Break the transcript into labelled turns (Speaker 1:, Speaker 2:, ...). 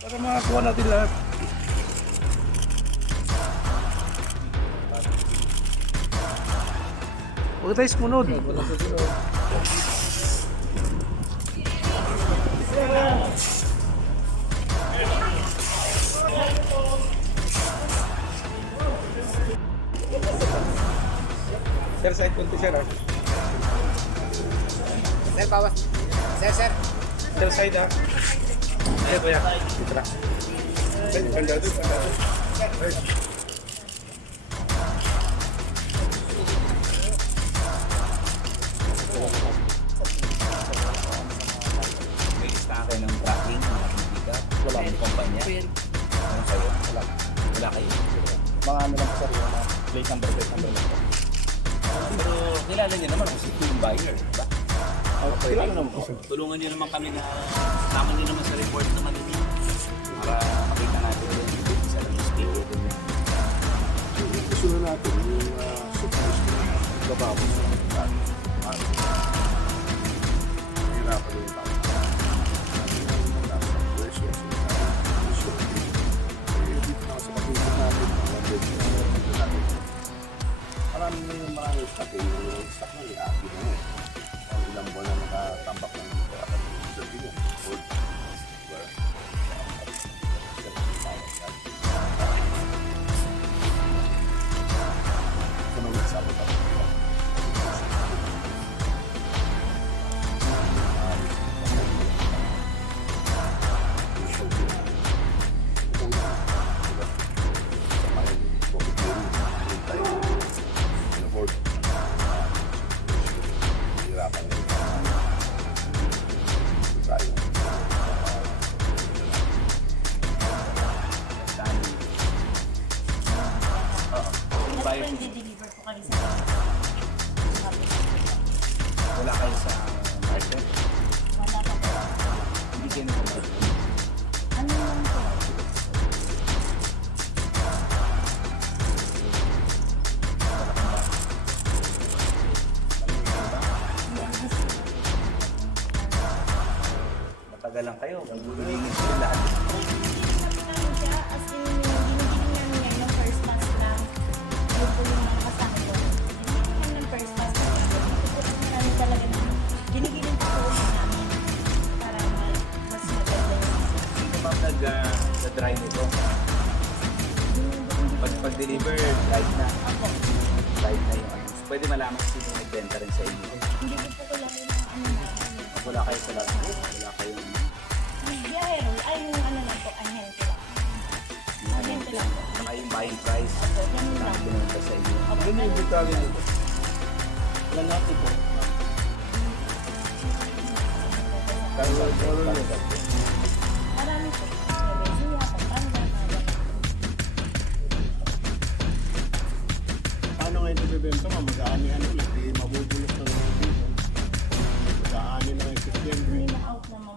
Speaker 1: Para makakuha natin lahat. Huwag tayo sumunod.
Speaker 2: Sir, side punto siya ah. Sir, bawas. Sir, sir. Sir, side ah. Ay, kuya. Side, banda doon, banda doon.
Speaker 3: May stake ng tracking, mga bibigat. Wala akong kumpanya.
Speaker 4: Ano?
Speaker 3: Wala. Wala. Mga ano lang yung mga plate number, plate number lang. Pero kilala naman kung sino yung buyer, di ba?
Speaker 5: Okay.
Speaker 3: Tulungan niyo naman kami na tama niyo naman sa report naman din.
Speaker 6: Para
Speaker 3: makita natin yung sa newspaper din.
Speaker 6: Gusto na natin yung uh, supervision na bababo sa mga Hirapan yung tao. Marami na yung mga stock. Yung stock na, happy na eh. Ang ilang buwan na nakatambak ng
Speaker 3: maganda yung Sino ba nag, uh, nag-dry nito?
Speaker 7: Pag, pag-deliver, live
Speaker 3: na.
Speaker 7: Ako,
Speaker 3: Live na yung ano. Pwede malaman kung sino nagbenta rin sa inyo.
Speaker 7: hindi ko po kilala yung ano. Pag wala kayo sa lahat,
Speaker 3: wala kayong
Speaker 7: Herol, ay yung ano lang po, anghente lang.
Speaker 3: Anghente lang po. Buying price.
Speaker 7: Opo, ganun lang.
Speaker 3: Binunta sa inyo. Opo,
Speaker 7: Ganun yung bitawin
Speaker 5: nito. Lanati po.
Speaker 7: Tanggap,
Speaker 3: tanggap.
Speaker 7: Marami po. Rebelia, Pampanga, Maya.
Speaker 5: Paano ngayon ibibenta mo? Mag-aani-ano ulit. Di mabubulok na naman dito. Mag-aani na ngayon September. Hindi
Speaker 7: na out naman.